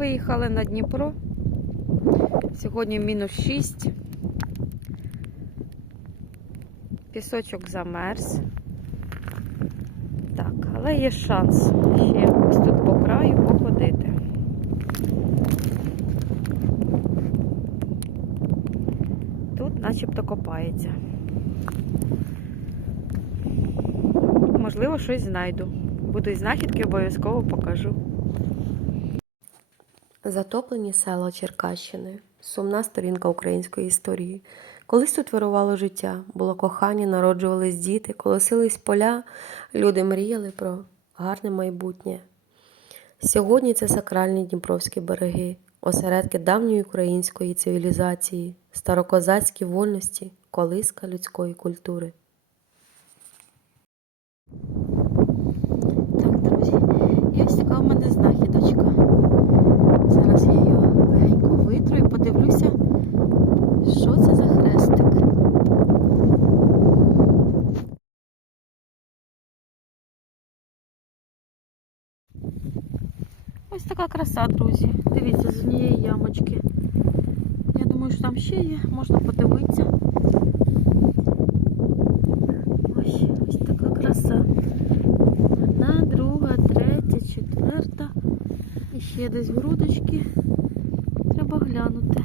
Виїхали на Дніпро. Сьогодні мінус 6. Пісочок замерз. Так, але є шанс ще ось тут по краю походити. Тут начебто копається. Можливо, щось знайду. Будуть знахідки, обов'язково покажу. Затоплені села Черкащини, сумна сторінка української історії. Колись тут вирувало життя, було кохання, народжувались діти, колосились поля, люди мріяли про гарне майбутнє. Сьогодні це сакральні Дніпровські береги, осередки давньої української цивілізації, старокозацькі вольності, колиска людської культури. Так, друзі, і ось така у мене знахідочка. Зараз я її легенько витру і подивлюся, що це за хрестик. Ось така краса, друзі. Дивіться, з однієї ямочки. Я думаю, що там ще є, можна подивитися. Ось, ось така краса. Одна, друга, третя, четверта. І ще десь грудочки. Треба глянути.